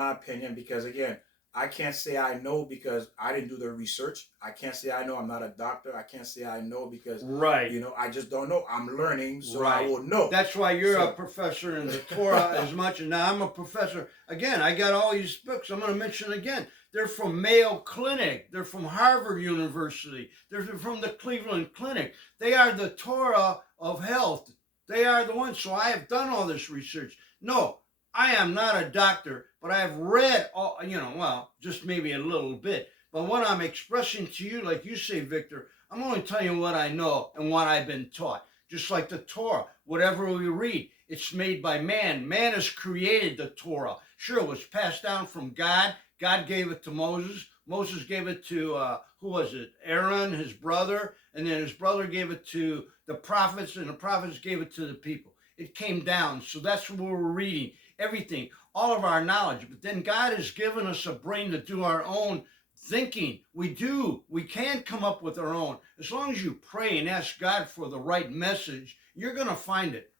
my opinion, because again, I can't say I know because I didn't do the research. I can't say I know. I'm not a doctor. I can't say I know because Right. I just don't know. I'm learning, so I Right. will know. That's why you're a So professor in the Torah as much. And now I'm a professor. Again, I got all these books. I'm going to mention again. They're from Mayo Clinic. They're from Harvard University. They're from the Cleveland Clinic. They are the Torah of health. They are the ones. So I have done all this research. No, I am not a doctor, but I have read all, well, just maybe a little bit. But what I'm expressing to you, like you say, Victor, I'm only telling you what I know and what I've been taught. Just like the Torah, whatever we read, it's made by man. Man has created the Torah. Sure, it was passed down from God. God gave it to Moses. Moses gave it to, who was it? Aaron, his brother. And then his brother gave it to the prophets, and the prophets gave it to the people. It came down. So that's what we're reading. Everything, all of our knowledge. But then God has given us a brain to do our own thinking. We can come up with our own. As long as you pray and ask God for the right message, you're going to find it.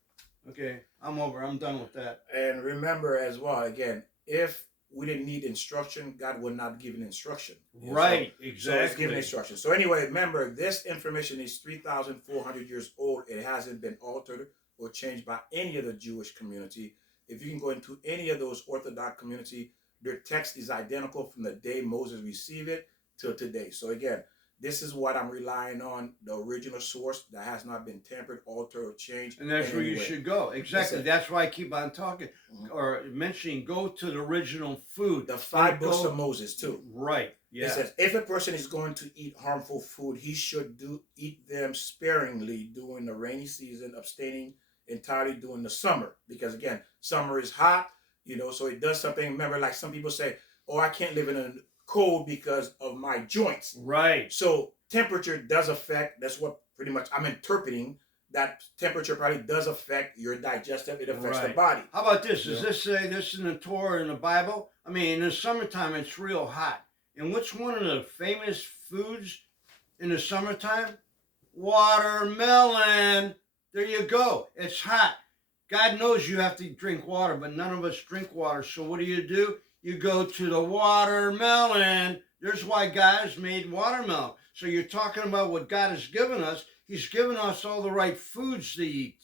Okay, I'm done with that. and remember as well, again, if we didn't need instruction, God would not give an instruction. Right, So it's giving exactly. instruction. So anyway, remember, this information is 3,400 years old. It hasn't been altered or changed by any of the Jewish community. If you can go into any of those Orthodox community, their text is identical from the day Moses received it till today. So again, this is what I'm relying on, the original source that has not been tampered, altered, or changed. And that's in where any you way. should go. Exactly. Listen, That's why I keep on talking or mentioning go to the original food. the 5 books Go, of Moses too. right. Yeah. It says if a person is going to eat harmful food, he should eat them sparingly during the rainy season, abstaining entirely during the summer. Because again, summer is hot, so it does something. Remember, like some people say, "Oh, I can't live in a cold because of my joints." Right. So temperature does affect. That's what pretty much I'm interpreting. That temperature probably does affect your digestive. It affects the body. How about this? Does this say this in the Torah in the Bible? I mean, in the summertime, it's real hot. And what's one of the famous foods in the summertime? Watermelon. There you go. It's hot. God knows you have to drink water, but none of us drink water. So what do? You go to the watermelon. There's why God has made watermelon. So you're talking about what God has given us. He's given us all the right foods to eat.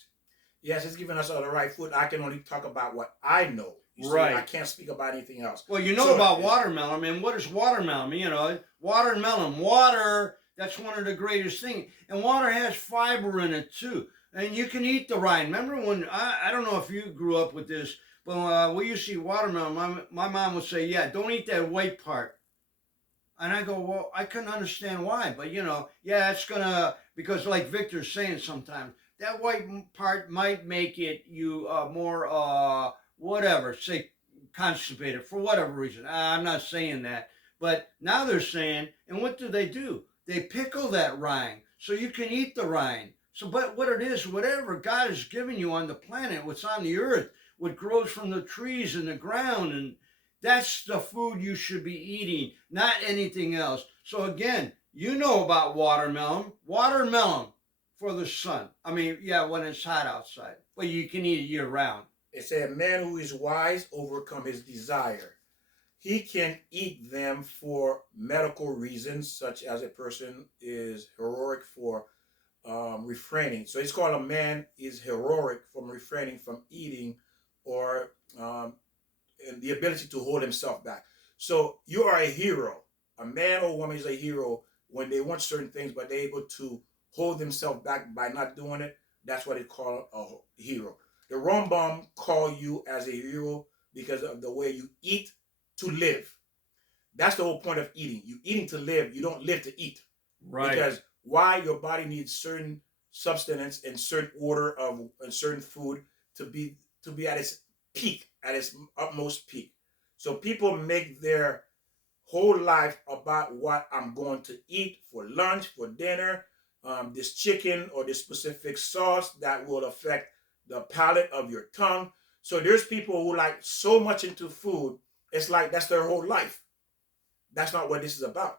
Yes, it's giving us all the right food. I can only talk about what I know. You Right. See, I can't speak about anything else. Well, you know about watermelon. I mean, what is watermelon? Watermelon, water, that's one of the greatest things. And water has fiber in it too. And you can eat the rind. Remember when, I don't know if you grew up with this, but we used to eat watermelon. My mom would say, yeah, don't eat that white part. And I go, well, I couldn't understand why. But, yeah, it's going to, because like Victor's saying sometimes, that white part might make it you more, whatever, say constipated for whatever reason. I'm not saying that. But now they're saying, and what do? They pickle that rind so you can eat the rind. So, but what it is, whatever God has given you on the planet, what's on the earth, what grows from the trees and the ground, and that's the food you should be eating, not anything else. So again, you know about watermelon. Watermelon for the sun. I mean, yeah, when it's hot outside. Well, you can eat it year round. It said, "A man who is wise overcome his desire. He can eat them for medical reasons, such as a person is heroic for refraining. So it's called a man is heroic from refraining from eating or and the ability to hold himself back. So you are a hero. A man or woman is a hero when they want certain things, but they're able to hold themselves back by not doing it. That's what it called a hero. The Rambam call you as a hero because of the way you eat to live. That's the whole point of eating. You eating to live. You don't live to eat. Right. Because why your body needs certain substance and certain order of and certain food to be at its peak, at its utmost peak. So people make their whole life about what I'm going to eat for lunch, for dinner, this chicken or this specific sauce that will affect the palate of your tongue. So there's people who like so much into food, it's like that's their whole life. That's not what this is about.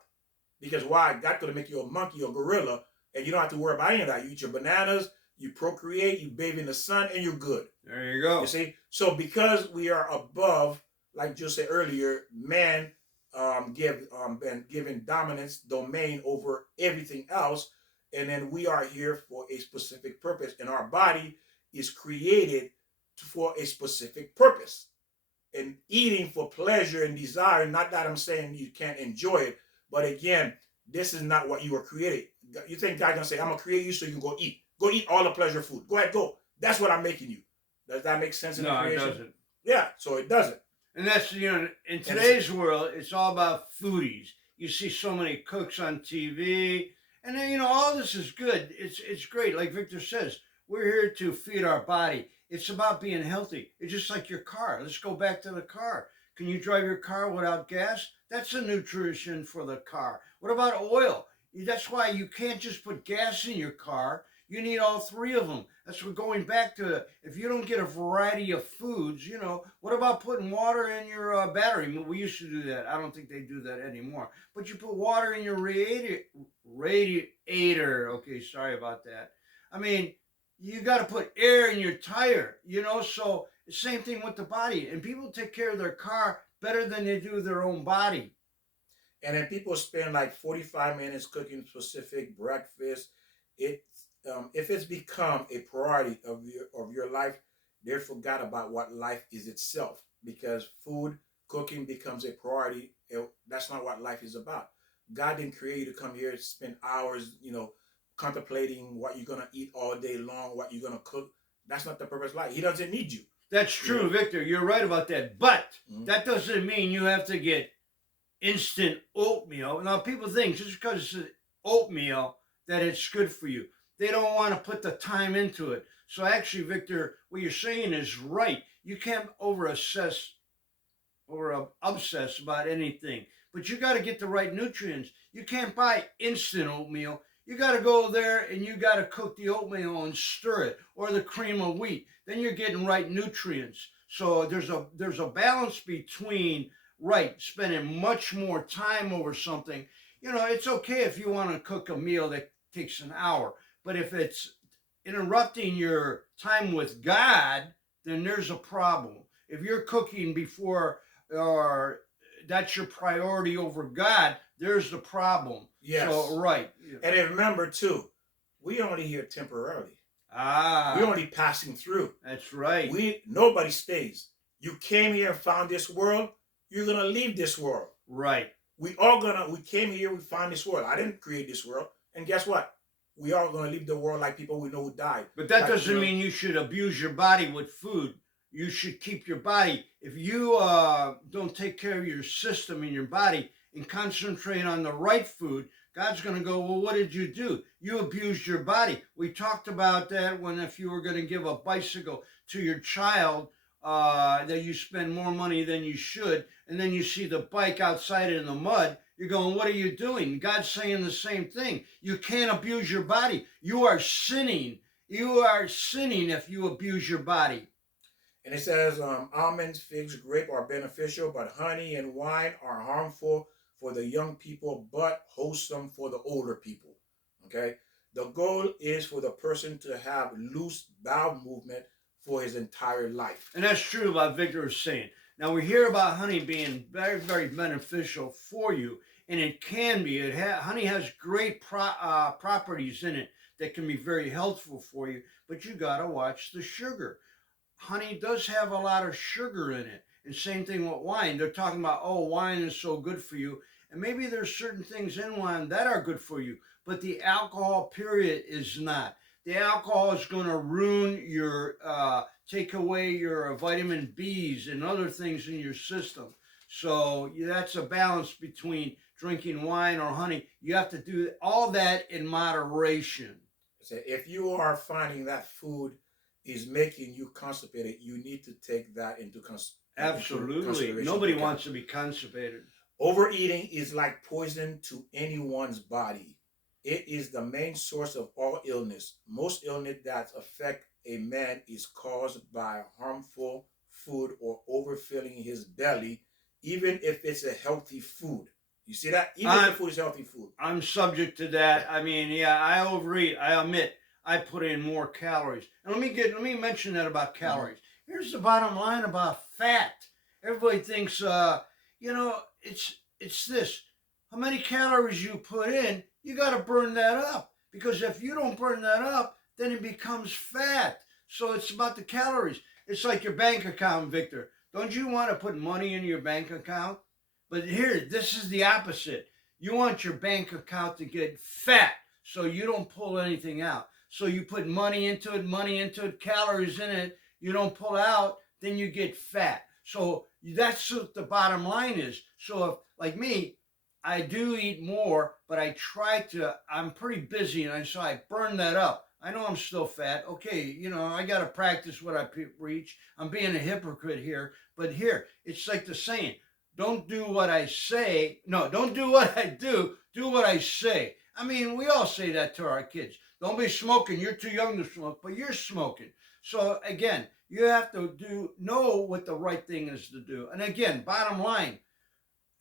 Because why? God could make you a monkey or gorilla, and you don't have to worry about any of that. You eat your bananas, you procreate, you bathe in the sun, and you're good. There you go. You see? So because we are above, like just said earlier, man been given dominance, domain over everything else, and then we are here for a specific purpose, and our body is created for a specific purpose. And eating for pleasure and desire, not that I'm saying you can't enjoy it, but again, this is not what you were created. You think God's gonna say, I'm gonna create you so you can go eat. Go eat all the pleasure food. Go ahead, go. That's what I'm making you. Does that make sense in the No, it creation? doesn't. Yeah, so it doesn't. And that's, in today's world, it's all about foodies. You see so many cooks on TV, and then, all this is good. It's great. Like Victor says, we're here to feed our body. It's about being healthy. It's just like your car. Let's go back to the car. Can you drive your car without gas? That's a nutrition for the car. What about oil? That's why you can't just put gas in your car. You need all three of them. That's what going back to, if you don't get a variety of foods, what about putting water in your battery? We used to do that. I don't think they do that anymore. But you put water in your radiator. Okay, sorry about that. I mean, you got to put air in your tire, so the same thing with the body. And people take care of their car better than they do their own body. And then people spend like 45 minutes cooking specific breakfast. If it's become a priority of your life, they forgot about what life is itself, because food cooking becomes a priority. That's not what life is about. God didn't create you to come here and spend hours, contemplating what you're gonna eat all day long, what you're gonna cook. That's not the purpose of life. He doesn't need you. That's true, Victor. You're right about that. But that doesn't mean you have to get instant oatmeal. Now, people think just because it's oatmeal that it's good for you. They don't want to put the time into it. So actually, Victor, what you're saying is right. You can't obsess about anything. But you got to get the right nutrients. You can't buy instant oatmeal. You got to go there and you got to cook the oatmeal and stir it, or the cream of wheat. Then you're getting right nutrients. So there's a balance between spending much more time over something. It's okay if you want to cook a meal that takes an hour, but if it's interrupting your time with God, then there's a problem. If you're cooking before, or that's your priority over God, there's the problem. Yes. So, right. And then remember too, we only here temporarily. We're only passing through. That's right. Nobody stays. You came here and found this world. You're gonna leave this world. Right. We came here, we found this world. I didn't create this world. And guess what? We are gonna leave the world like people we know who died. But that doesn't mean you should abuse your body with food. You should keep your body. If you don't take care of your system and your body and concentrate on the right food, God's going to go, well, what did you do? You abused your body. We talked about that if you were going to give a bicycle to your child, that you spend more money than you should, and then you see the bike outside in the mud, you're going, what are you doing? God's saying the same thing. You can't abuse your body. You are sinning. You are sinning if you abuse your body. And it says, almonds, figs, grape are beneficial, but honey and wine are harmful for the young people, but wholesome for the older people. Okay? The goal is for the person to have loose bowel movement for his entire life. And that's true about Victor is saying. Now, we hear about honey being very, very beneficial for you, and it can be. Honey has great properties in it that can be very helpful for you, but you got to watch the sugar. Honey does have a lot of sugar in it. And same thing with wine. They're talking about, wine is so good for you. And maybe there's certain things in wine that are good for you, but the alcohol period is not. The alcohol is going to ruin take away your vitamin B's and other things in your system. So that's a balance between drinking wine or honey. You have to do all that in moderation. So if you are finding that food is making you constipated, you need to take that into consideration. Absolutely. Nobody wants to be constipated. Overeating is like poison to anyone's body. It is the main source of all illness. Most illness that affect a man is caused by harmful food or overfilling his belly, even if it's a healthy food. You see that? Even if the food is healthy food. I'm subject to that. I mean, I overeat. I admit I put in more calories. And let me mention that about calories. Here's the bottom line about fat. Everybody thinks, it's this. How many calories you put in, you got to burn that up. Because if you don't burn that up, then it becomes fat. So it's about the calories. It's like your bank account, Victor. Don't you want to put money in your bank account? But here, this is the opposite. You want your bank account to get fat so you don't pull anything out. So you put money into it, calories in it, you don't pull out, then you get fat. So that's what the bottom line is. So if, like me, I do eat more, but I'm pretty busy, and so I burn that up. I know I'm still fat. Okay, I got to practice what I preach. I'm being a hypocrite here. But here, it's like the saying, don't do what I say. No, don't do what I do what I say. I mean, we all say that to our kids. Don't be smoking. You're too young to smoke, but you're smoking. So again, you have to know what the right thing is to do. And again, bottom line,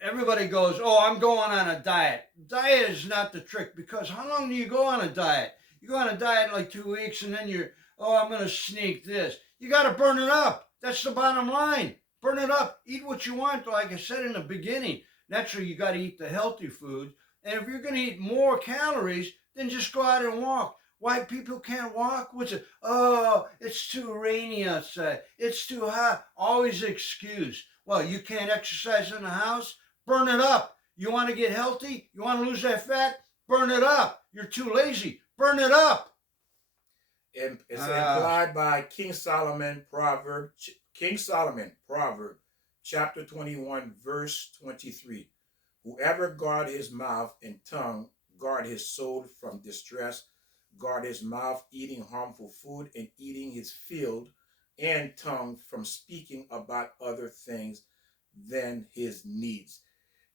everybody goes, oh, I'm going on a diet. Diet is not the trick, because how long do you go on a diet? You go on a diet like 2 weeks, and then I'm going to sneak this. You got to burn it up. That's the bottom line. Burn it up. Eat what you want. Like I said in the beginning, naturally, you got to eat the healthy foods. And if you're going to eat more calories, then just go out and walk. Why people can't walk? What's it? Oh, it's too rainy outside. It's too hot. Always excuse. Well, you can't exercise in the house? Burn it up. You want to get healthy? You want to lose that fat? Burn it up. You're too lazy. Burn it up. And it's implied by King Solomon, Proverb, chapter 21, verse 23. Whoever guard his mouth and tongue, guard his soul from distress, guard his mouth eating harmful food and eating his field, and tongue from speaking about other things than his needs.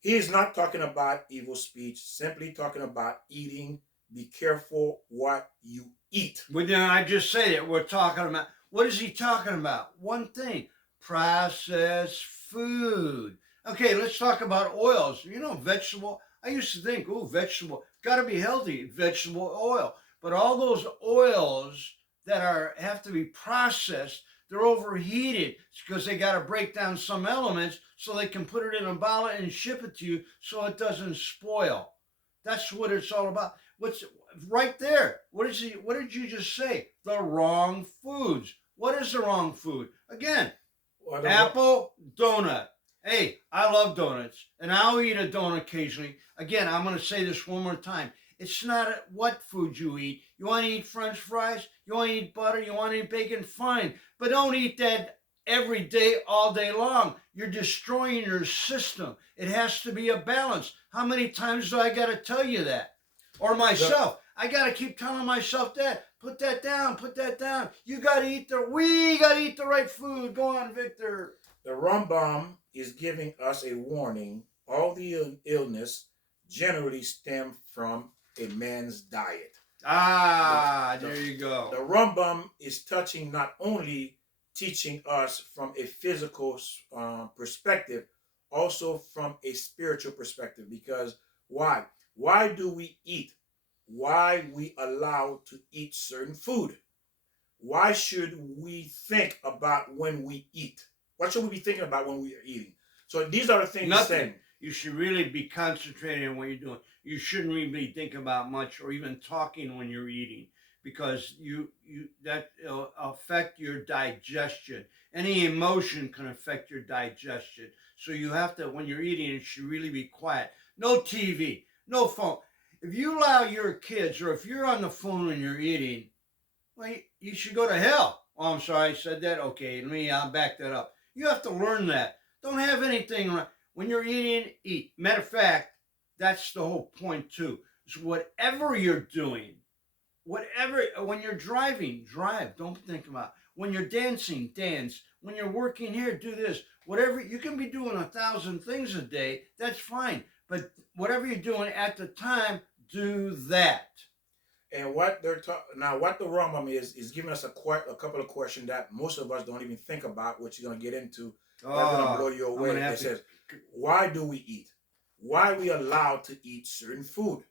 He is not talking about evil speech, simply talking about eating. Be careful what you eat. Well, then I just say that we're talking about, what is he talking about? One thing, processed food. Okay, let's talk about oils. Vegetable. I used to think, vegetable, got to be healthy, vegetable oil. But all those oils that have to be processed, they're overheated because they got to break down some elements so they can put it in a bottle and ship it to you so it doesn't spoil. That's what it's all about. What's right there? What did you just say? The wrong foods. What is the wrong food? Again, apple, donut. Hey, I love donuts, and I'll eat a donut occasionally. Again, I'm going to say this one more time. It's not what food you eat. You want to eat French fries? You want to eat butter? You want to eat bacon? Fine. But don't eat that every day, all day long. You're destroying your system. It has to be a balance. How many times do I got to tell you that? Or myself. I got to keep telling myself that. Put that down. Put that down. We got to eat the right food. Go on, Victor. The Rambam is giving us a warning. All the illness generally stem from a man's diet. There you go. The Rambam is not only teaching us from a physical perspective, also from a spiritual perspective. Because why? Why do we eat? Why we allow to eat certain food? Why should we think about when we eat? What should we be thinking about when we are eating? So these are the things. Nothing. You should really be concentrating on what you're doing. You shouldn't really be thinking about much or even talking when you're eating, because that'll affect your digestion. Any emotion can affect your digestion. So you have to, when you're eating, it should really be quiet. No TV, no phone. If you allow your kids, or if you're on the phone when you're eating, well, you should go to hell. Oh, I'm sorry, I said that. Okay, I'll back that up. You have to learn that. Don't have anything when you're eating. Eat. Matter of fact, that's the whole point too. Is whatever you're doing, when you're driving, drive. Don't think about. When you're dancing, dance. When you're working here, do this. Whatever, you can be doing 1,000 things a day. That's fine. But whatever you're doing at the time, do that. And what they're what the Rambam is giving us a couple of questions that most of us don't even think about, which you're going to get into. That's going to blow you away. It says, why do we eat? Why are we allowed to eat certain food?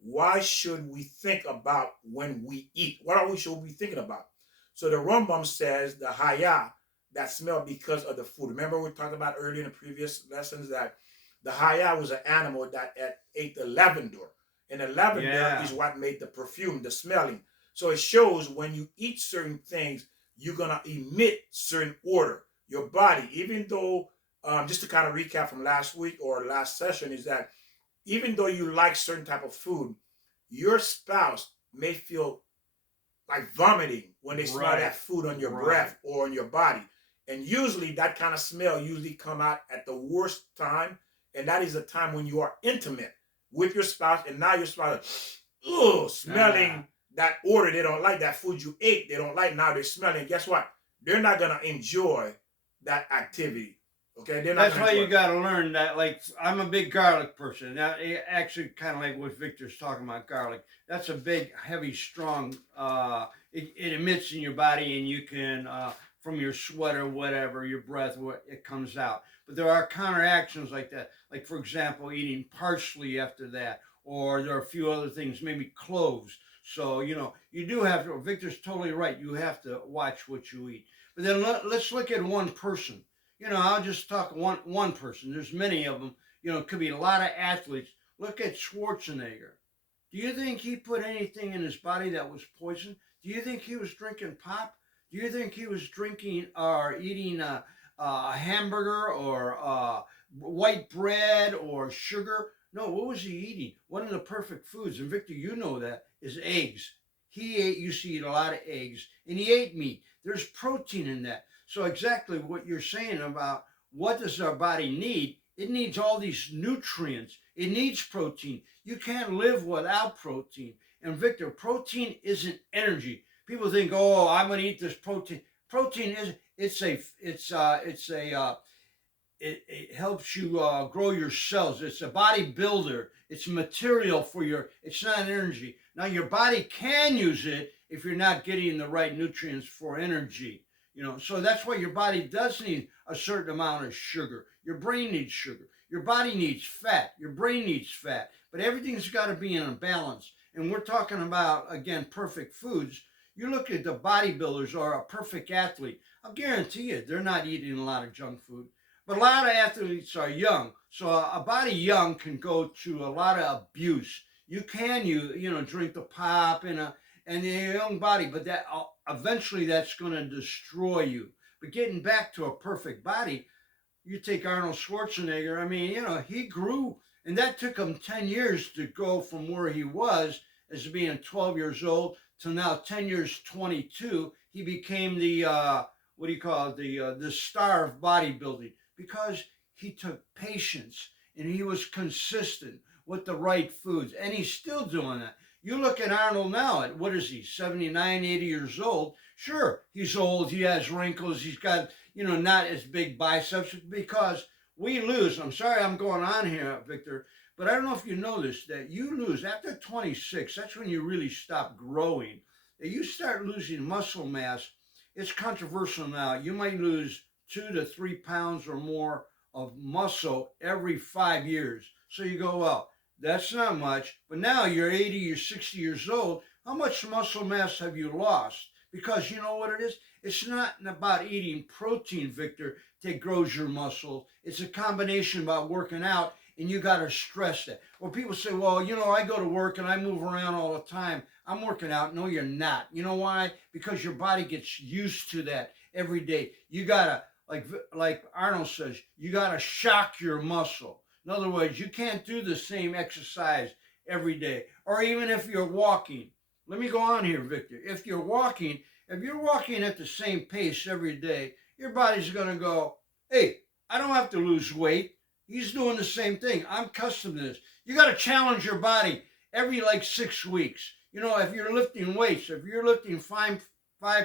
Why should we think about when we eat? Should we be thinking about? So the Rambam says the Haya, that smell because of the food. Remember we talked about earlier in the previous lessons that the Haya was an animal that ate the lavender, and the lavender Yeah. is what made the perfume, the smelling. So it shows when you eat certain things, you're gonna emit certain odor. Your body, even though, just to kind of recap from last week or last session, is that even though you like certain type of food, your spouse may feel like vomiting when they smell Right. that food on your Right. breath or on your body. And usually that kind of smell usually come out at the worst time. And that is a time when you are intimate with your spouse. And now your spouse, Ah. smelling that odor. They don't like that food you ate. They don't like now they're smelling. Guess what? They're not going to enjoy that activity. Okay? They're not That's going to why enjoy you it. got to learn that. Like, I'm a big garlic person. Now, actually, kind of like what Victor's talking about, garlic. That's a big, heavy, strong. It emits in your body, and you can, from your sweat or whatever, your breath, it comes out. But there are counteractions like that. Like, for example, eating parsley after that, or there are a few other things, maybe cloves. So, you do have to. Victor's totally right. You have to watch what you eat. But then let's look at one person. I'll just talk one person. There's many of them. It could be a lot of athletes. Look at Schwarzenegger. Do you think he put anything in his body that was poison? Do you think he was drinking pop? Do you think he was drinking or eating a hamburger or white bread or sugar? No, what was he eating? One of the perfect foods, and Victor, you know that, is eggs. Used to eat a lot of eggs, and he ate meat. There's protein in that. So exactly what you're saying about what does our body need? It needs all these nutrients. It needs protein. You can't live without protein. And Victor, protein isn't energy. People think, oh, I'm going to eat this protein. Protein is it helps you grow your cells. It's a bodybuilder. It's material for it's not energy. Now, your body can use it if you're not getting the right nutrients for energy. So that's why your body does need a certain amount of sugar. Your brain needs sugar. Your body needs fat. Your brain needs fat. But everything's got to be in a balance. And we're talking about, again, perfect foods. You look at the bodybuilders or a perfect athlete, I'll guarantee you they're not eating a lot of junk food. But a lot of athletes are young. So a body young can go to a lot of abuse. You can, drink the pop and the young body, but that eventually that's going to destroy you. But getting back to a perfect body, you take Arnold Schwarzenegger. I mean, he grew, and that took him 10 years to go from where he was as being 12 years old to now 10 years, 22. He became the what do you call it? The star of bodybuilding because he took patience and he was consistent with the right foods, and he's still doing that. You look at Arnold now, at what is he, 79, 80 years old? Sure, he's old, he has wrinkles, he's got, not as big biceps because we lose. I'm sorry I'm going on here, Victor, but I don't know if you know this, that you lose after 26, that's when you really stop growing. You start losing muscle mass. It's controversial now. You might lose 2 to 3 pounds or more of muscle every 5 years. So you go, well, that's not much. But now you're 80, you're 60 years old. How much muscle mass have you lost? Because you know what it is? It's not about eating protein, Victor, that grows your muscle. It's a combination about working out, and you got to stress that. Well, people say, well, I go to work and I move around all the time. I'm working out. No, you're not. You know why? Because your body gets used to that every day. You got to, like Arnold says, you got to shock your muscle. In other words, you can't do the same exercise every day. Or even if you're walking. Let me go on here, Victor. If you're walking at the same pace every day, your body's going to go, hey, I don't have to lose weight. He's doing the same thing. I'm accustomed to this. You got to challenge your body every 6 weeks. If you're lifting weights, if you're lifting 5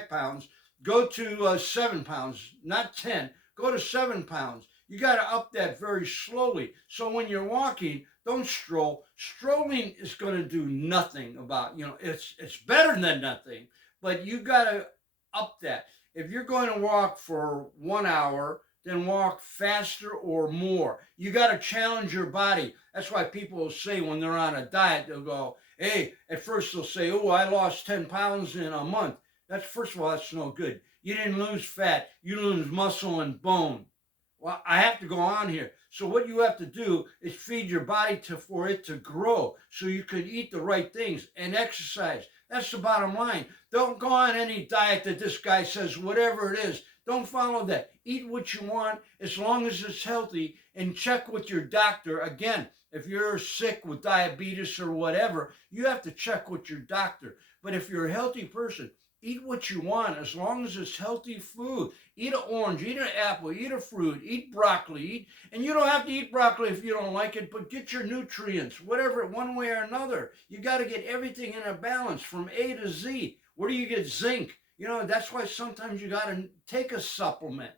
pounds, go to 7 pounds, not 10. Go to 7 pounds. You got to up that very slowly. So when you're walking, don't stroll. Strolling is going to do nothing about, it's better than nothing, but you got to up that. If you're going to walk for 1 hour, then walk faster or more. You got to challenge your body. That's why people will say when they're on a diet, they'll go, hey, at first they'll say, oh, I lost 10 pounds in a month. First of all, that's no good. You didn't lose fat. You lose muscle and bone. Well, I have to go on here. So what you have to do is feed your body for it to grow so you can eat the right things and exercise. That's the bottom line. Don't go on any diet that this guy says, whatever it is. Don't follow that. Eat what you want as long as it's healthy, and check with your doctor. Again, if you're sick with diabetes or whatever, you have to check with your doctor. But if you're a healthy person, eat what you want as long as it's healthy food. Eat an orange, eat an apple, eat a fruit, eat broccoli. And you don't have to eat broccoli if you don't like it, but get your nutrients, whatever, one way or another. You got to get everything in a balance from A to Z. Where do you get zinc? That's why sometimes you got to take a supplement.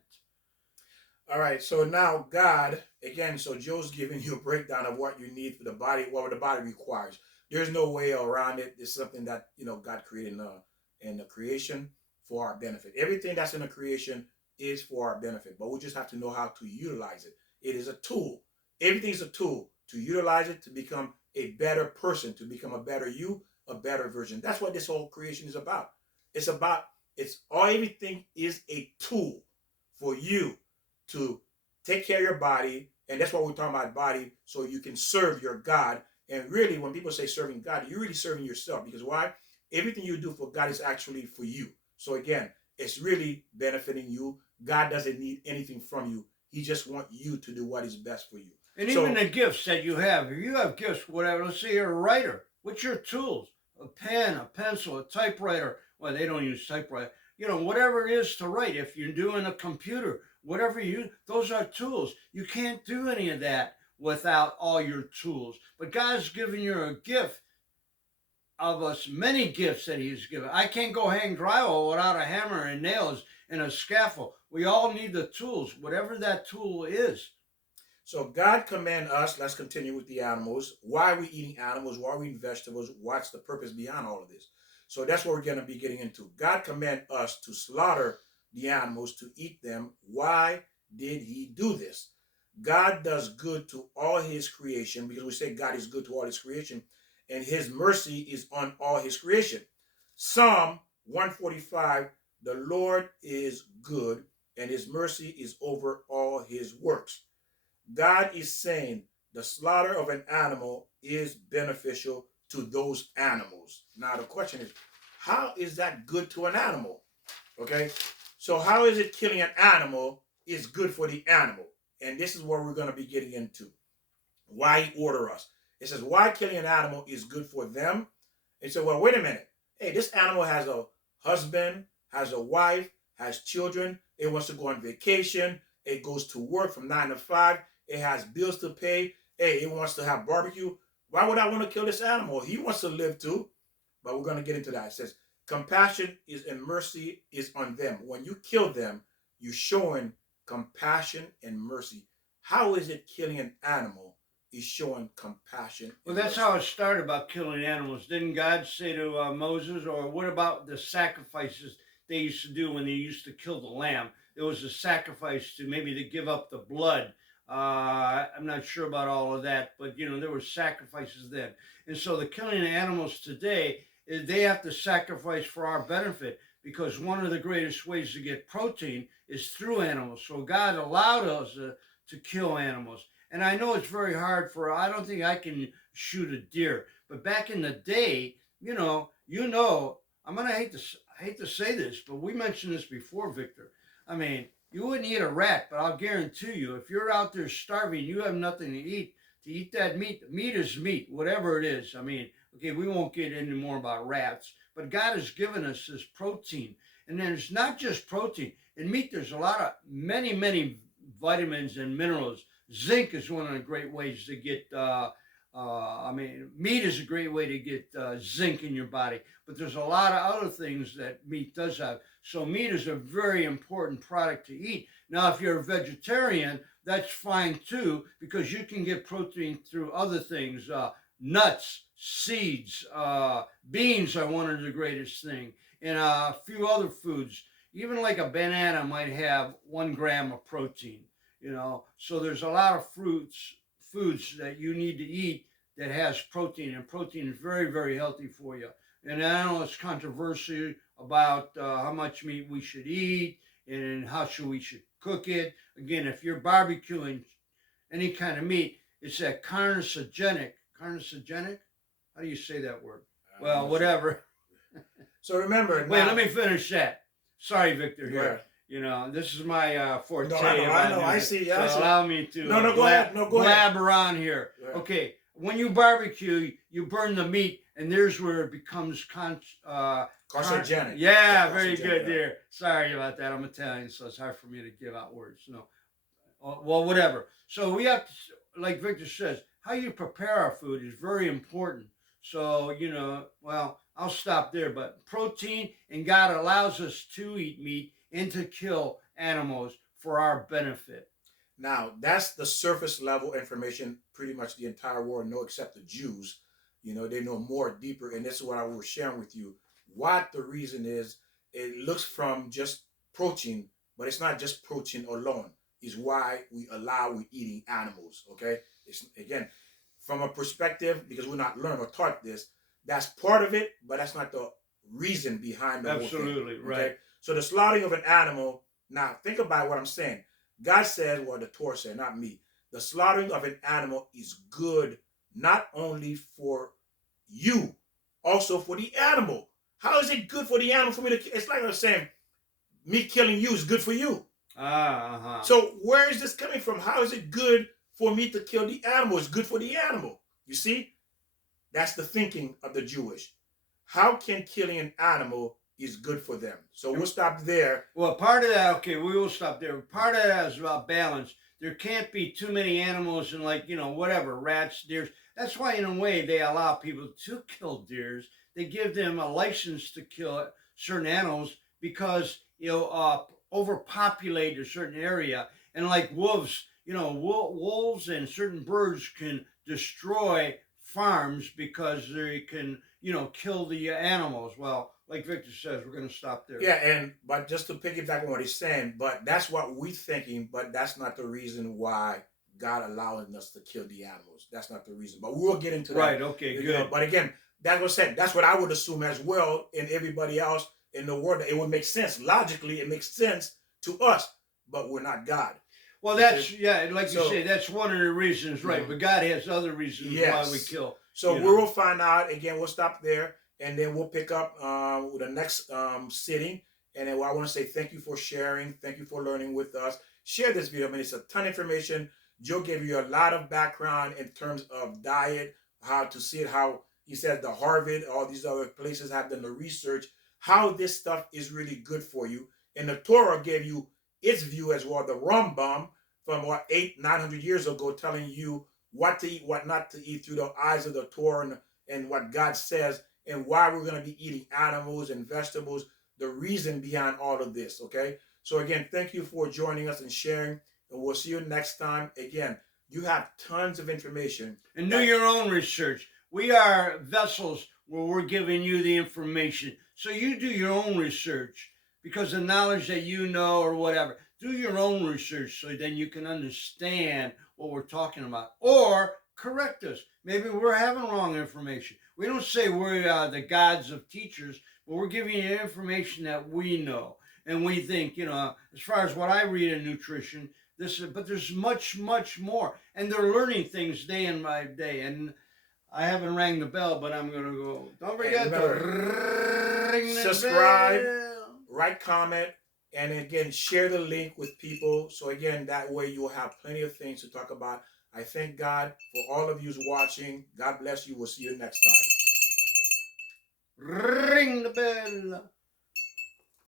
All right, so now God, again, so Joe's giving you a breakdown of what you need for the body, what the body requires. There's no way around it. It's something that, God created in the creation for our benefit. Everything that's in the creation is for our benefit, but we just have to know how to utilize it. It is a tool. Everything is a tool to utilize it to become a better person, to become a better you, a better version. That's what this whole creation is about. Everything is a tool for you to take care of your body. And that's what we're talking about, body, so you can serve your God. And really, when people say serving God, you're really serving yourself. Because why? Everything you do for God is actually for you. So again, it's really benefiting you. God doesn't need anything from you. He just wants you to do what is best for you. And even the gifts that you have, if you have gifts, whatever, let's say you're a writer, what's your tools? A pen, a pencil, a typewriter. Well, they don't use typewriter. Whatever it is to write. If you're doing a computer, whatever those are tools. You can't do any of that without all your tools. But God's given you a gift of us, many gifts that He's given. I can't go hang drywall without a hammer and nails and a scaffold. We all need the tools, whatever that tool is. So God command us, let's continue with the animals. Why are we eating animals? Why are we eating vegetables? What's the purpose behind all of this? So that's what we're going to be getting into. God command us to slaughter the animals, to eat them. Why did He do this? God does good to all His creation, because we say God is good to all His creation, and His mercy is on all His creation. Psalm 145, the Lord is good, and His mercy is over all His works. God is saying the slaughter of an animal is beneficial to those animals. Now the question is, how is that good to an animal? Okay, so how is it killing an animal is good for the animal? And this is what we're going to be getting into. Why He ordered us. It says, why killing an animal is good for them. And so, well, wait a minute. Hey, this animal has a husband, has a wife, has children. It wants to go on vacation. It goes to work from 9 to 5. It has bills to pay. Hey, it wants to have barbecue. Why would I want to kill this animal? He wants to live too. But we're going to get into that. It says, compassion is and mercy is on them. When you kill them, you're showing compassion and mercy. How is it killing an animal is showing compassion? Well, that's how it started about killing animals. Didn't God say to Moses, or what about the sacrifices they used to do when they used to kill the lamb? There was a sacrifice to give up the blood. I'm not sure about all of that, but there were sacrifices then. And so the killing of animals today, they have to sacrifice for our benefit, because one of the greatest ways to get protein is through animals. So God allowed us to kill animals. And I know it's very hard I don't think I can shoot a deer, but back in the day, I'm gonna hate to say this, but we mentioned this before, Victor. I mean, you wouldn't eat a rat, but I'll guarantee you, if you're out there starving, you have nothing to eat that meat. Meat is meat, whatever it is. I mean, okay, we won't get any more about rats, but God has given us this protein. And then it's not just protein. In meat, there's many, many vitamins and minerals. Zinc is one of the great ways to get, meat is a great way to get zinc in your body. But there's a lot of other things that meat does have. So meat is a very important product to eat. Now, if you're a vegetarian, that's fine too, because you can get protein through other things. Nuts, seeds, beans are one of the greatest things. And a few other foods. Even like a banana might have 1 gram of protein. So there's a lot of foods that you need to eat that has protein, and protein is very, very healthy for you. And I know it's controversial about how much meat we should eat and how we should cook it. Again, if you're barbecuing any kind of meat, it's that carcinogenic. Carcinogenic? How do you say that word? Well, whatever. So remember. Wait, now, let me finish that. Sorry, Victor. Go Here, ahead. you know, this is my forte. No, I know. I see. Yeah, I So see. allow me to No, go ahead. No, go ahead. blab around here. Yeah. Okay, when you barbecue, you burn the meat, and there's where it becomes Carcinogenic. Yeah, very carcinogenic, good yeah. there. Sorry about that. I'm Italian, so it's hard for me to give out words. No, well, whatever. So we have to, like Victor says, how you prepare our food is very important. So, you know, well, I'll stop there. But protein, and God allows us to eat meat and to kill animals for our benefit. Now, that's the surface level information pretty much the entire world know except the Jews. You know, they know more deeper, and this is what I was sharing with you. What the reason is, it looks from just protein, but it's not just protein alone. Is why we allow eating animals. Okay, it's again from a perspective because we're not learned or taught this. That's part of it, but that's not the reason behind the Absolutely, whole thing. right. Okay? So the slaughtering of an animal. Now think about what I'm saying. God said, well, the Torah said, not me. The slaughtering of an animal is good not only for you, also for the animal. How is it good for the animal for me to? It's like I'm saying, me killing you is good for you. Uh-huh. So where is this coming from? How is it good for me to kill the animal? It's good for the animal. You see, that's the thinking of the Jewish. How can killing an animal is good for them? So we'll stop there. Well, part of that, okay, we will stop there. Part of that is about balance. There can't be too many animals and, like, you know, whatever, rats, deers. That's why, in a way, they allow people to kill deers. They give them a license to kill certain animals because, you know, overpopulate a certain area. And like wolves, you know, wolves and certain birds can destroy farms because they can, you know, kill the animals. Well, like Victor says, we're going to stop there. Yeah, but just to piggyback on what he's saying, but that's what we're thinking, but that's not the reason why God allowing us to kill the animals. That's not the reason. But we'll get into that. Right, okay, You good. know, but again, that was said. That's what I would assume as well, and everybody else in the world. It would make sense. Logically, it makes sense to us, but we're not God. Well, that's, yeah, like you So- say, that's one of the reasons, right? Yeah. But God has other reasons Yes. why we kill. So you we know. will find out. Again, we'll stop there, and then we'll pick up with the next sitting. And then I want to say thank you for sharing. Thank you for learning with us. Share this video. I mean, it's a ton of information. Joe gave you a lot of background in terms of diet, how to see it, how he said the Harvard, all these other places have done the research, how this stuff is really good for you. And the Torah gave you its view as well, the Rambam from what 900 years ago, telling you what to eat, what not to eat through the eyes of the Torah and what God says, and why we're going to be eating animals and vegetables, the reason behind all of this, okay? So again, thank you for joining us and sharing, and we'll see you next time. Again, you have tons of information. And do your own research. We are vessels where we're giving you the information. So you do your own research because the knowledge that you know or whatever. Do your own research so then you can understand what we're talking about. Or correct us. Maybe we're having wrong information. We don't say we're the gods of teachers, but we're giving you information that we know. And we think, you know, as far as what I read in nutrition, but there's much, much more. And they're learning things day in my day. And I haven't rang the bell, but I'm going to go. Don't forget to ring the subscribe, bell. write, comment, and again, share the link with people. So again, that way you will have plenty of things to talk about. I thank God for all of you watching. God bless you. We'll see you next time. Ring the bell.